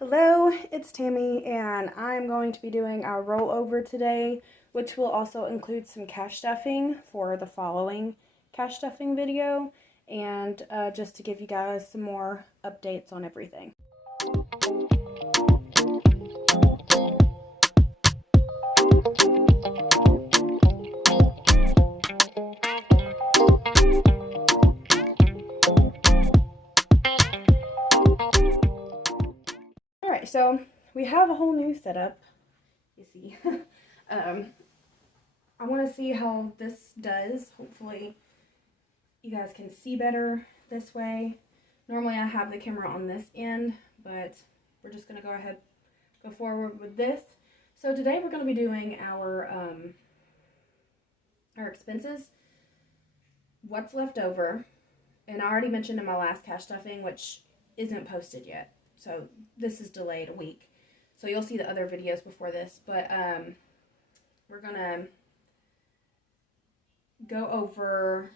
Hello, it's Tammy, and I'm going to be doing our rollover today, which will also include some cash stuffing for the following cash stuffing video, and just to give you guys some more updates on everything. Alright, so we have a whole new setup, you see. I want to see how this does. Hopefully you guys can see better this way. Normally I have the camera on this end, but we're just going to go forward with this. So today we're going to be doing our expenses, what's left over, and I already mentioned in my last cash stuffing, which isn't posted yet. So this is delayed a week. So you'll see the other videos before this, but we're going to go over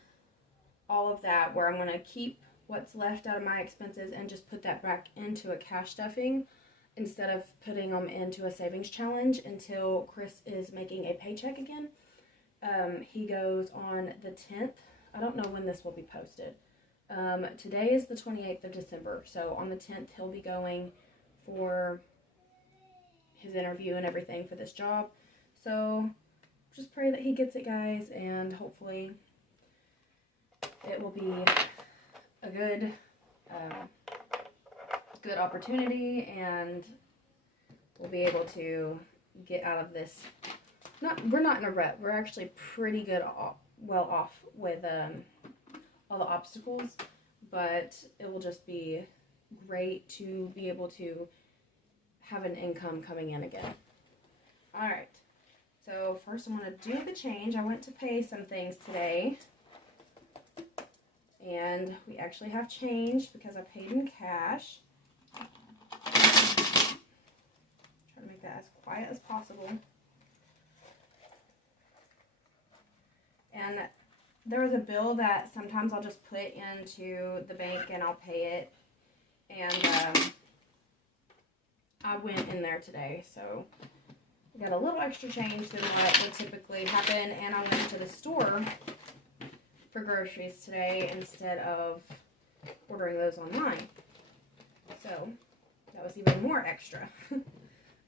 all of that, where I'm going to keep what's left out of my expenses and just put that back into a cash stuffing instead of putting them into a savings challenge until Chris is making a paycheck again. He goes on the 10th. I don't know when this will be posted. Today is the 28th of December, so on the 10th he'll be going for his interview and everything for this job. So just pray that he gets it, guys, and hopefully it will be a good opportunity, and we'll be able to get out of this. We're not in a rut. We're actually pretty well off with all the obstacles, but it will just be great to be able to have an income coming in again. All right. So first I'm going to do the change. I went to pay some things today, and we actually have change because I paid in cash. Try to make that as quiet as possible. And there was a bill that sometimes I'll just put into the bank and I'll pay it. And I went in there today, so I got a little extra change than what would typically happen. And I went to the store for groceries today instead of ordering those online. So that was even more extra,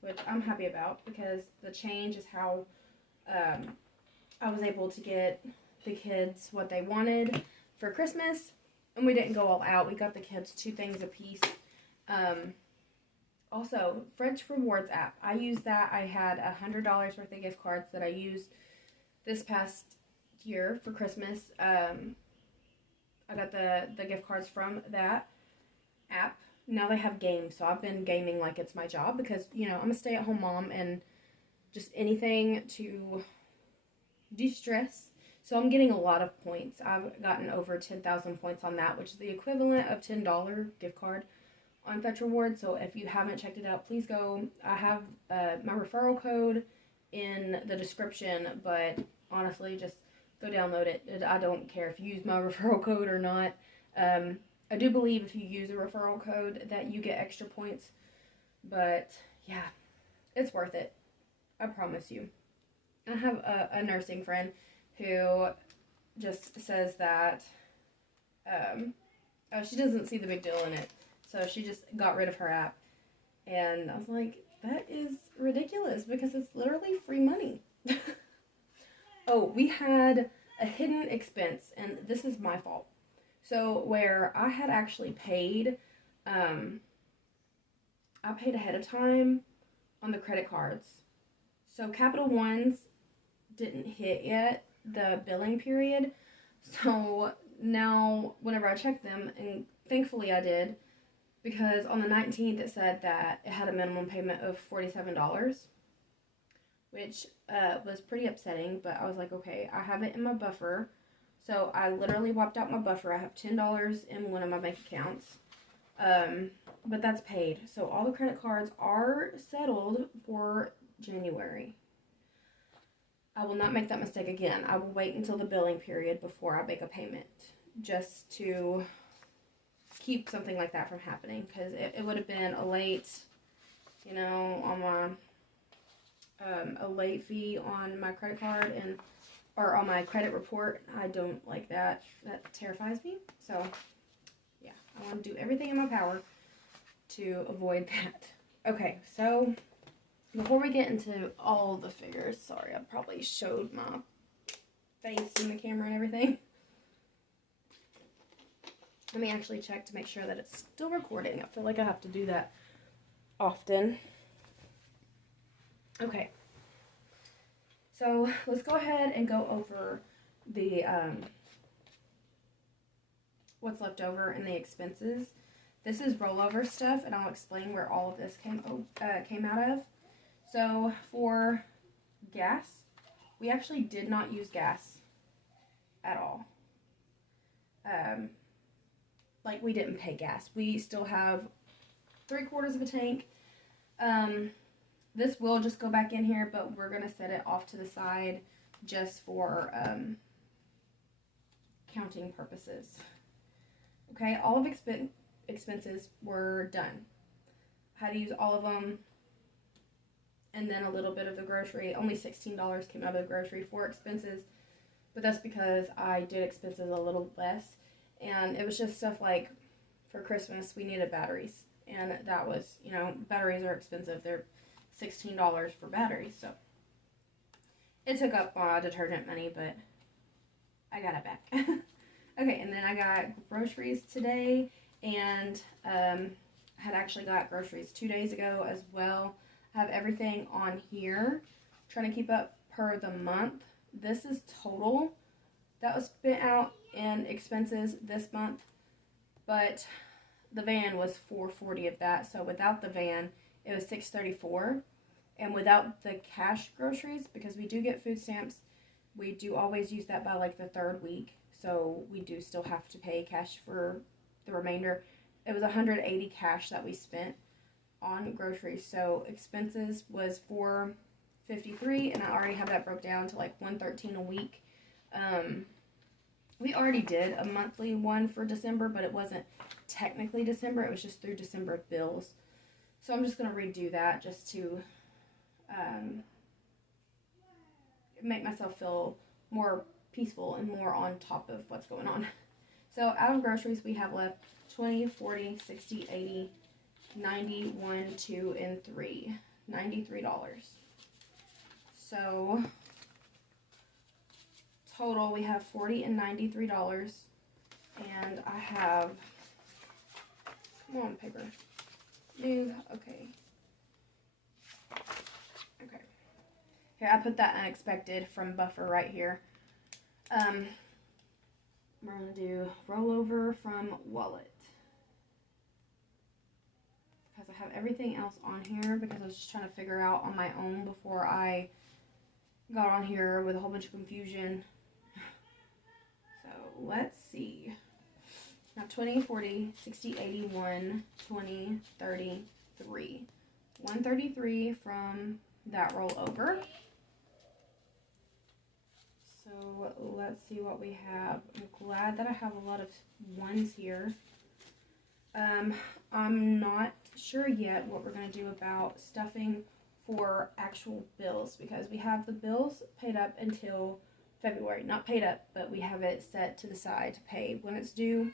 which I'm happy about, because the change is how I was able to get the kids what they wanted for Christmas, and we didn't go all out. We got the kids 2 things apiece. Also, French Rewards app. I used that. I had $100 worth of gift cards that I used this past year for Christmas. I got the gift cards from that app. Now they have games, so I've been gaming like it's my job, because, you know, I'm a stay-at-home mom, and just anything to de-stress. So I'm getting a lot of points. I've gotten over 10,000 points on that, which is the equivalent of $10 gift card on Fetch Rewards. So if you haven't checked it out, please go. I have my referral code in the description, but honestly, just go download it. I don't care if you use my referral code or not. I do believe if you use a referral code that you get extra points, but yeah, it's worth it. I promise you. I have a nursing friend who just says that she doesn't see the big deal in it, so she just got rid of her app. And I was like, that is ridiculous, because it's literally free money. Oh, we had a hidden expense, and this is my fault. So where I had actually paid, I paid ahead of time on the credit cards. So Capital One's didn't hit yet, the billing period. So now whenever I check them, and thankfully I did, because on the 19th it said that it had a minimum payment of $47, which was pretty upsetting, but I was like, okay, I have it in my buffer. So I literally wiped out my buffer. I have $10 in one of my bank accounts, but that's paid. So all the credit cards are settled for January. I will not make that mistake again. I will wait until the billing period before I make a payment, just to keep something like that from happening, because it would have been a late you know, on my a late fee on my credit card or on my credit report. I don't like that. That terrifies me. So yeah, I want to do everything in my power to avoid that. Okay, so before we get into all the figures, sorry, I probably showed my face in the camera and everything. Let me actually check to make sure that it's still recording. I feel like I have to do that often. Okay. So let's go ahead and go over the what's left over and the expenses. This is rollover stuff, and I'll explain where all of this came out of. So for gas, we actually did not use gas at all. Like, we didn't pay gas. We still have 3/4 of a tank. This will just go back in here, but we're going to set it off to the side just for counting purposes. Okay, all of expenses were done. Had to use all of them, and then a little bit of the grocery. Only $16 came out of the grocery for expenses, but that's because I did expenses a little less, and it was just stuff like, for Christmas, we needed batteries, and that was, you know, batteries are expensive. They're $16 for batteries, so it took up detergent money, but I got it back. Okay, and then I got groceries today, and had actually got groceries 2 days ago as well. I have everything on here, trying to keep up per the month. This is total that was spent out in expenses this month, but the van was $440 of that, so without the van, it was $634, and without the cash groceries, because we do get food stamps, we do always use that by like the 3rd week, so we do still have to pay cash for the remainder. It was $180 cash that we spent on groceries, so expenses was $453, and I already have that broke down to like $113 a week. We already did a monthly one for December, but it wasn't technically December, it was just through December bills. So I'm just going to redo that just to make myself feel more peaceful and more on top of what's going on. So out of groceries, we have left 20, 40, 60, 80, 90, 1, 2, and 3. $93. So total, we have $40 and $93. And I have, come on, paper. Move. Okay. Okay. Here, I put that unexpected from buffer right here. We're going to do rollover from wallet. Because I have everything else on here because I was just trying to figure out on my own before I got on here with a whole bunch of confusion. So, let's see. Now 20, 40, 60, 80, 1, 20, 30, 3. 133 from that rollover. So let's see what we have. I'm glad that I have a lot of ones here. I'm not sure yet what we're going to do about stuffing for actual bills, because we have the bills paid up until February. Not paid up, but we have it set to the side to pay when it's due.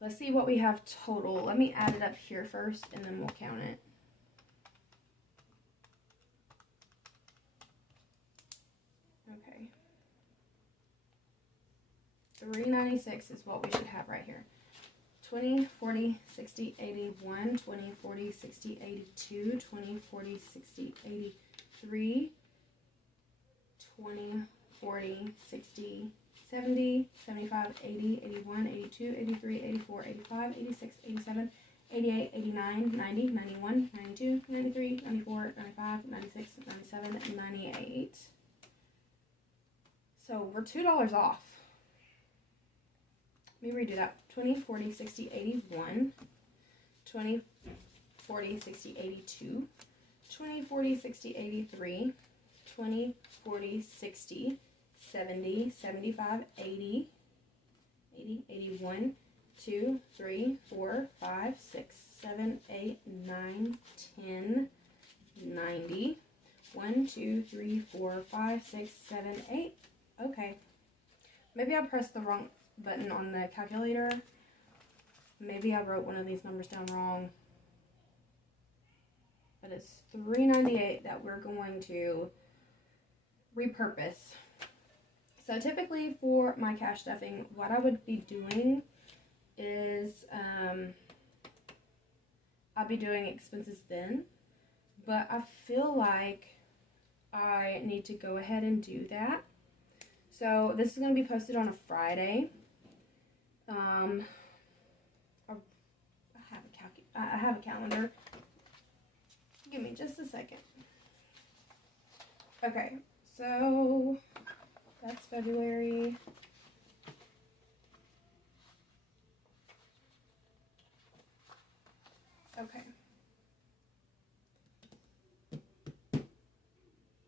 Let's see what we have total. Let me add it up here first, and then we'll count it. Okay. $396 is what we should have right here. 20, 40, 60, 81, 20, 40, 60, 82, 20, 40, 60, 83, 20, 40, 60, 70, 75, 80, 81, 82, 83, 84, 85, 86, 87, 88, 89, 90, 91, 92, 93, 94, 95, 96, 97, and 98. So we're $2 off. Let me redo that. 20, 40, 60, 81, 20, 40, 60, 82, 20, 40, 60, 83, 20, 40, 60, 70, 75, 80, 80, 81, 2, 3, 4, 5, 6, 7, 8, 9, 10, 90. 1, 2, 3, 4, 5, 6, 7, 8. Okay. Maybe I pressed the wrong button on the calculator. Maybe I wrote one of these numbers down wrong. But it's $3.98 that we're going to repurpose. So typically for my cash stuffing, what I would be doing is I'll be doing expenses then. But I feel like I need to go ahead and do that. So this is going to be posted on a Friday. I have a calendar. Give me just a second. Okay, so that's February. Okay.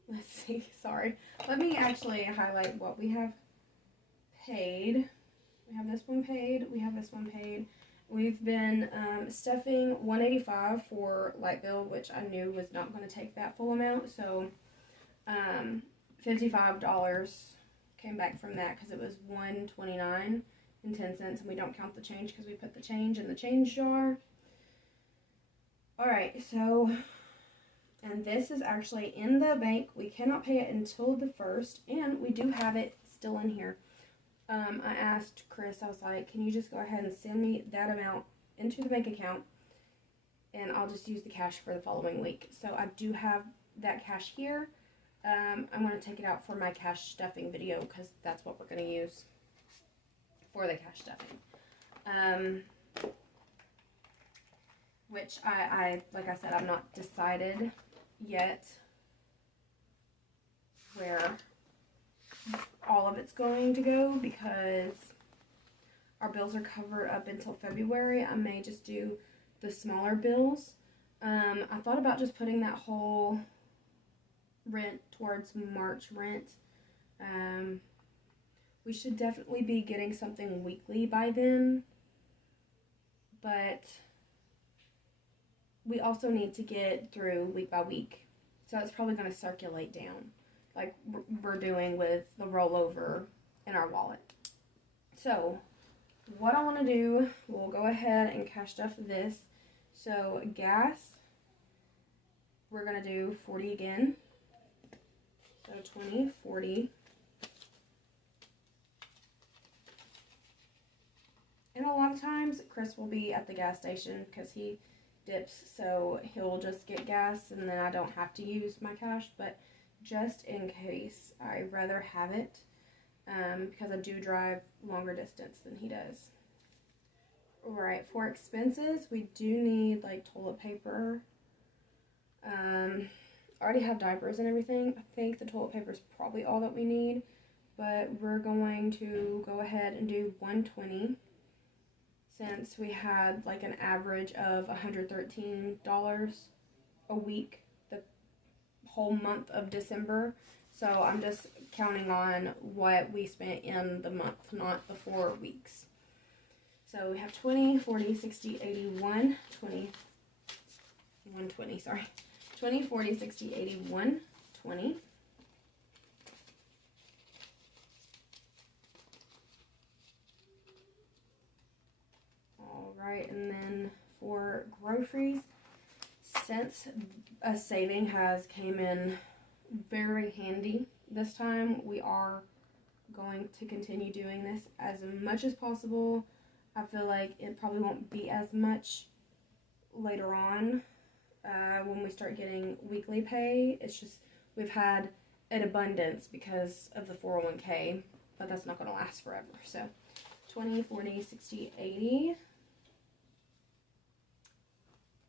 Let's see, sorry. Let me actually highlight what we have paid. We have this one paid, we have this one paid. We've been stuffing $185 for light bill, which I knew was not going to take that full amount. So $55 came back from that because it was $129.10, and we don't count the change because we put the change in the change jar. Alright, so, and this is actually in the bank. We cannot pay it until the 1st, and we do have it still in here. I asked Chris, I was like, can you just go ahead and send me that amount into the bank account, and I'll just use the cash for the following week. So I do have that cash here. I'm going to take it out for my cash stuffing video because that's what we're going to use for the cash stuffing. Which I like I said, I'm not decided yet where all of it's going to go because our bills are covered up until February. I may just do the smaller bills. I thought about just putting that whole rent towards March rent. We should definitely be getting something weekly by then, but we also need to get through week by week, so it's probably going to circulate down like we're doing with the rollover in our wallet. So what I want to do, we'll go ahead and cash stuff this. So gas, we're going to do 40 again. So 20, 40. And a lot of times Chris will be at the gas station because he dips, so he'll just get gas and then I don't have to use my cash. But just in case, I'd rather have it because I do drive longer distance than he does. Alright, for expenses, we do need like toilet paper. I already have diapers and everything. I think the toilet paper is probably all that we need, but we're going to go ahead and do $120 since we had like an average of $113 a week the whole month of December. So I'm just counting on what we spent in the month, not the 4 weeks. So we have 20, 40, 60, 80, 120, 120, sorry. 20, 40, 60, 80, 120. Alright, and then for groceries, since a saving has came in very handy this time, we are going to continue doing this as much as possible. I feel like it probably won't be as much later on when we start getting weekly pay. It's just we've had an abundance because of the 401k, but that's not going to last forever. So 20, 40, 60, 80.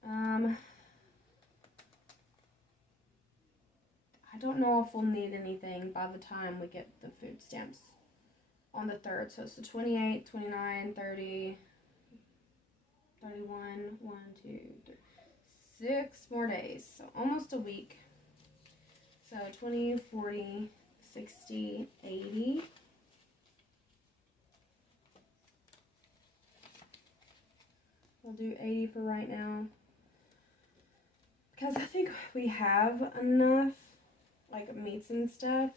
I don't know if we'll need anything by the time we get the food stamps on the 3rd. So it's the 28, 29, 30, 31, 1, 2, 3, 6 more days. So almost a week. So 20, 40, 60, 80. We'll do 80 for right now. Because I think we have enough, like, meats and stuff.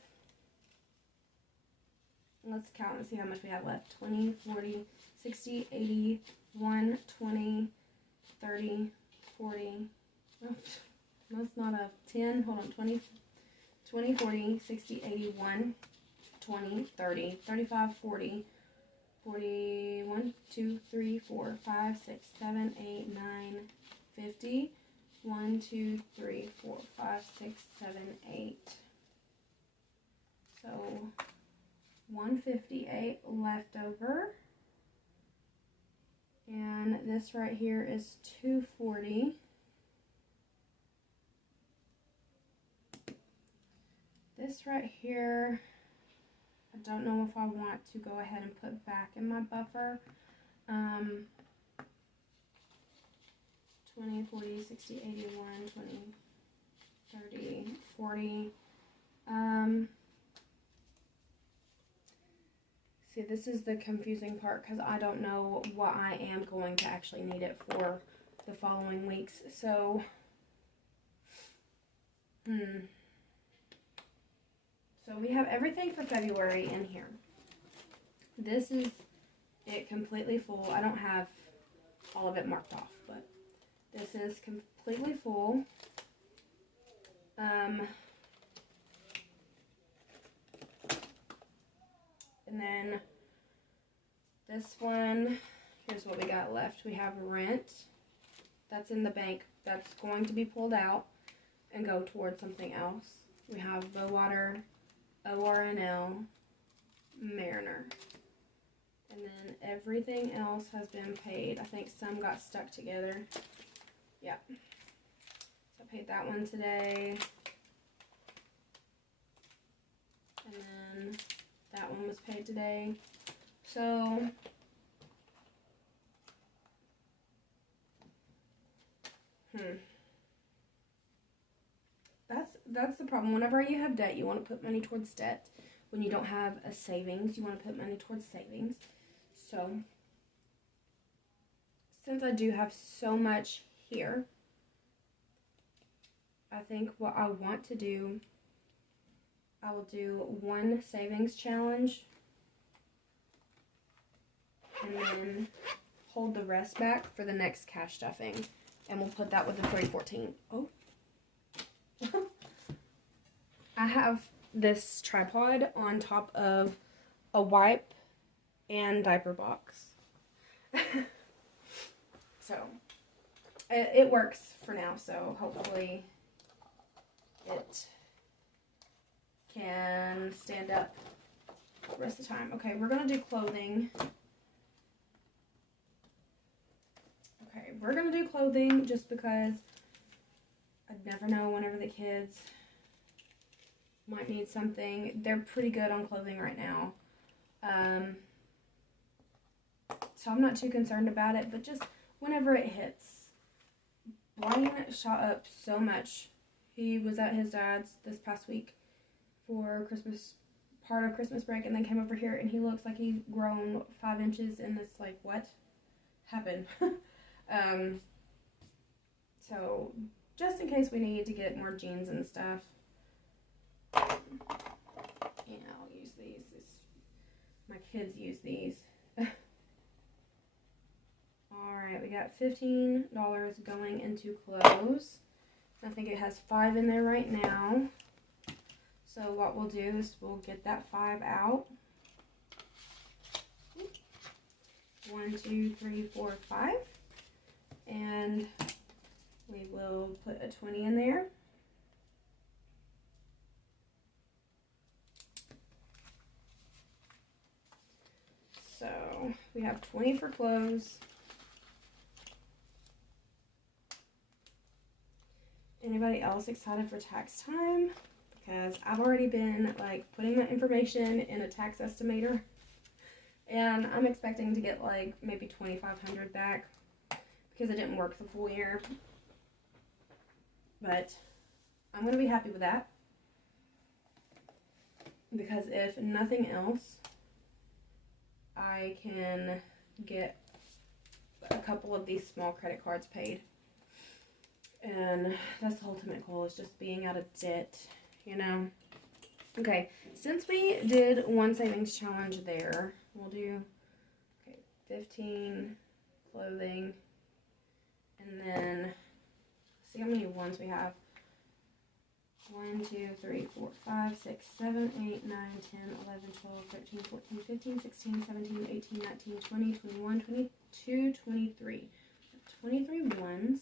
Let's count and see how much we have left. 20, 40, 60, 80, 1, 20, 30, 40. Oh, that's not a 10. Hold on. 20, 40, 60, 80, 1, 20, 30, 35, 40, 41, 2, 3, 4, 5, 6, 7, 8, 9, 50. 1, 2, 3, 4, 5, 6, 7, 8. So 158 left over. And this right here is 240. This right here, I don't know if I want to go ahead and put back in my buffer. 20, 40, 60, 81, 20, 30, 40. See, this is the confusing part because I don't know what I am going to actually need it for the following weeks. So, So we have everything for February in here. This is it completely full. I don't have all of it marked off, but this is completely full. And then this one, here's what we got left. We have rent. That's in the bank. That's going to be pulled out and go towards something else. We have Bowater, ORNL, Mariner. And then everything else has been paid. I think some got stuck together. Yeah. So I paid that one today. And then that one was paid today. So that's the problem. Whenever you have debt, you want to put money towards debt. When you don't have a savings, you want to put money towards savings. So since I do have so much here, I think what I want to do, I will do one savings challenge and then hold the rest back for the next cash stuffing. And we'll put that with the 314. Oh. I have this tripod on top of a wipe and diaper box. So it works for now, so hopefully it can stand up the rest of the time. Okay, we're gonna do clothing. Okay, we're gonna do clothing just because I'd never know whenever the kids might need something. They're pretty good on clothing right now. So I'm not too concerned about it, but just whenever it hits. Blaine shot up so much. He was at his dad's this past week for Christmas, part of Christmas break, and then came over here and he looks like he's grown 5 inches, and it's like, what happened? So just in case we need to get more jeans and stuff. Yeah, I'll use these. My kids use these. Alright, we got $15 going into clothes. I think it has 5 in there right now. So what we'll do is we'll get that 5 out. 1, 2, 3, 4, 5. And we will put a 20 in there. So we have 20 for clothes. Anybody else excited for tax time? Because I've already been like putting my information in a tax estimator, and I'm expecting to get like maybe $2,500 back because it didn't work the full year. But I'm gonna be happy with that, because if nothing else, I can get a couple of these small credit cards paid. And that's the ultimate goal, is just being out of debt, you know. Okay, since we did one savings challenge there, we'll do 15 clothing, and then see how many ones we have. 1, 2, 3, 4, 5, 6, 7, 8, 9, 10, 11, 12, 13, 14, 15, 16, 17, 18, 19, 20, 21, 22, 23. 23 ones.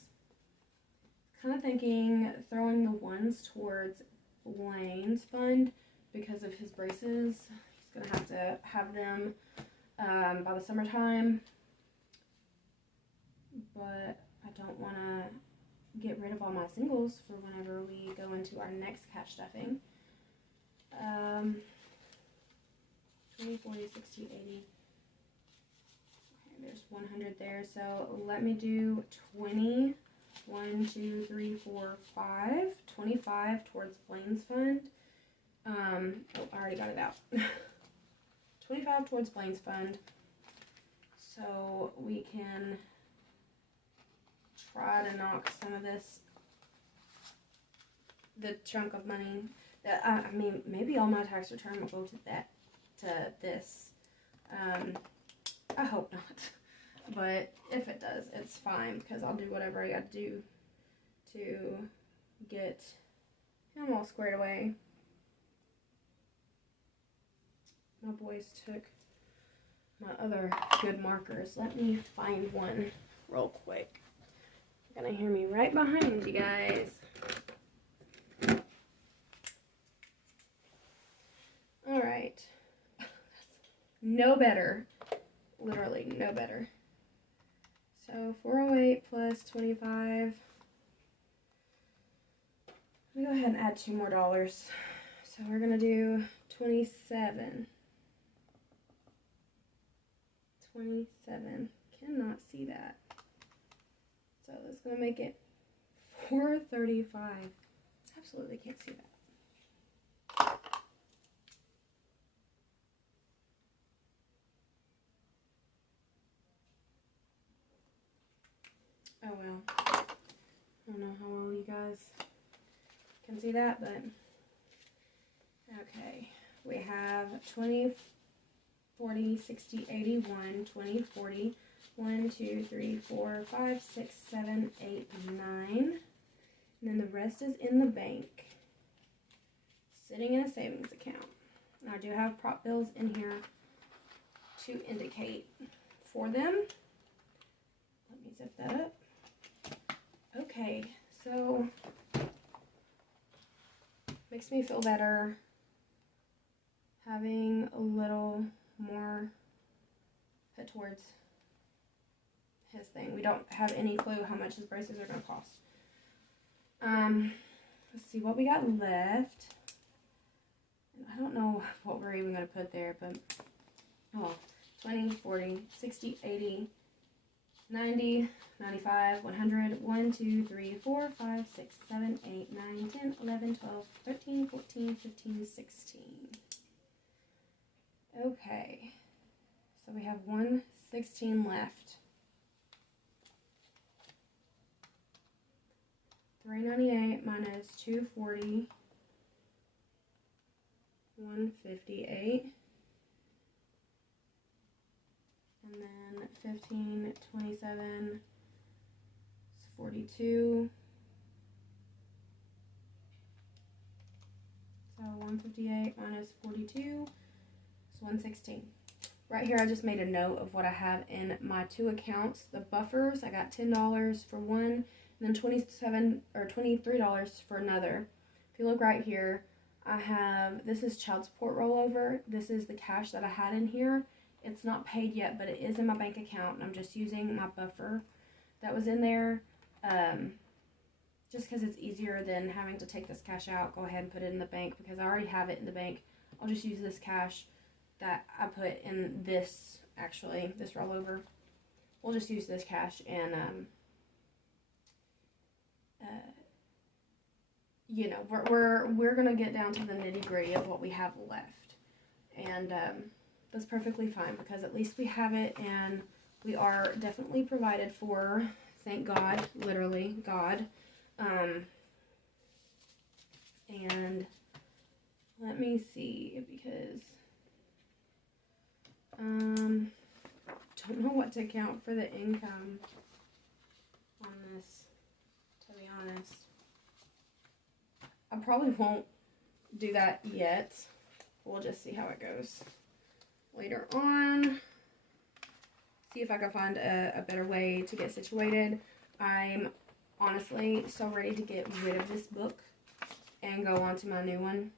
Kind of thinking throwing the ones towards Blaine's fund because of his braces. He's going to have them by the summertime. But I don't want to get rid of all my singles for whenever we go into our next cash stuffing. 20, 40, 60, 80. Okay, there's 100 there. So let me do 20. 1, 2, 3, 4, 5. 25 towards Blaine's fund. Oh, I already got it out. 25 towards Blaine's fund. So we can try to knock some of this, the chunk of money that I mean, maybe all my tax return will go to this. I hope not, but if it does, it's fine, because I'll do whatever I got to do to get him all squared away. My boys took my other good markers. Let me find one real quick. You're gonna hear me right behind you guys. All right. No better. Literally no better. So 408 plus 25. I'm gonna go ahead and add $2 more. So we're gonna do 27. 27. Cannot see that. So that's gonna make it 435. Absolutely can't see that. Oh well. I don't know how well you guys can see that, but okay. We have 20, 40, 60, 81, 20, 40, 1, 2, 3, 4, 5, 6, 7, 8, 9. And then the rest is in the bank, sitting in a savings account. And I do have prop bills in here to indicate for them. Let me zip that up. Okay, so makes me feel better having a little more put towards his thing. We don't have any clue how much his braces are going to cost. Let's see what we got left. I don't know what we're even going to put there, but 20, 40, 60, 80, 90, 95, 100, 1, 2, 3, 4, 5, 6, 7, 8, 9, 10, 11, 12, 13, 14, 15, 16. Okay, so we have 116 left. 398 minus 240, 158. And then 15, 27, 42. So 158 minus 42 is 116. Right here I just made a note of what I have in my two accounts. The buffers, I got $10 for one, and then $27 or $23 for another. If you look right here, I have, this is child support rollover. This is the cash that I had in here. It's not paid yet, but it is in my bank account, and I'm just using my buffer that was in there. Just because it's easier than having to take this cash out, go ahead and put it in the bank, because I already have it in the bank. I'll just use this cash that I put in this, actually, this rollover. We'll just use this cash, and you know, we're gonna get down to the nitty-gritty of what we have left, and that's perfectly fine, because at least we have it in We are definitely provided for. Thank God, literally, God. And let me see, because don't know what to count for the income on this, to be honest. I probably won't do that yet. We'll just see how it goes later on. See if I can find a better way to get situated. I'm honestly so ready to get rid of this book and go on to my new one,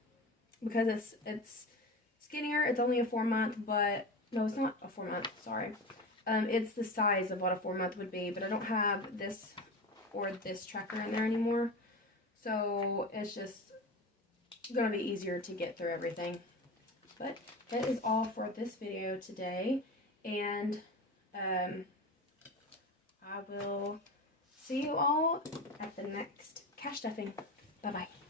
because it's skinnier. It's only a 4-month, but no, it's not a 4-month, sorry. It's the size of what a 4-month would be, but I don't have this or this tracker in there anymore, so it's just gonna be easier to get through everything. But that is all for this video today, and I will see you all at the next cash stuffing. Bye bye.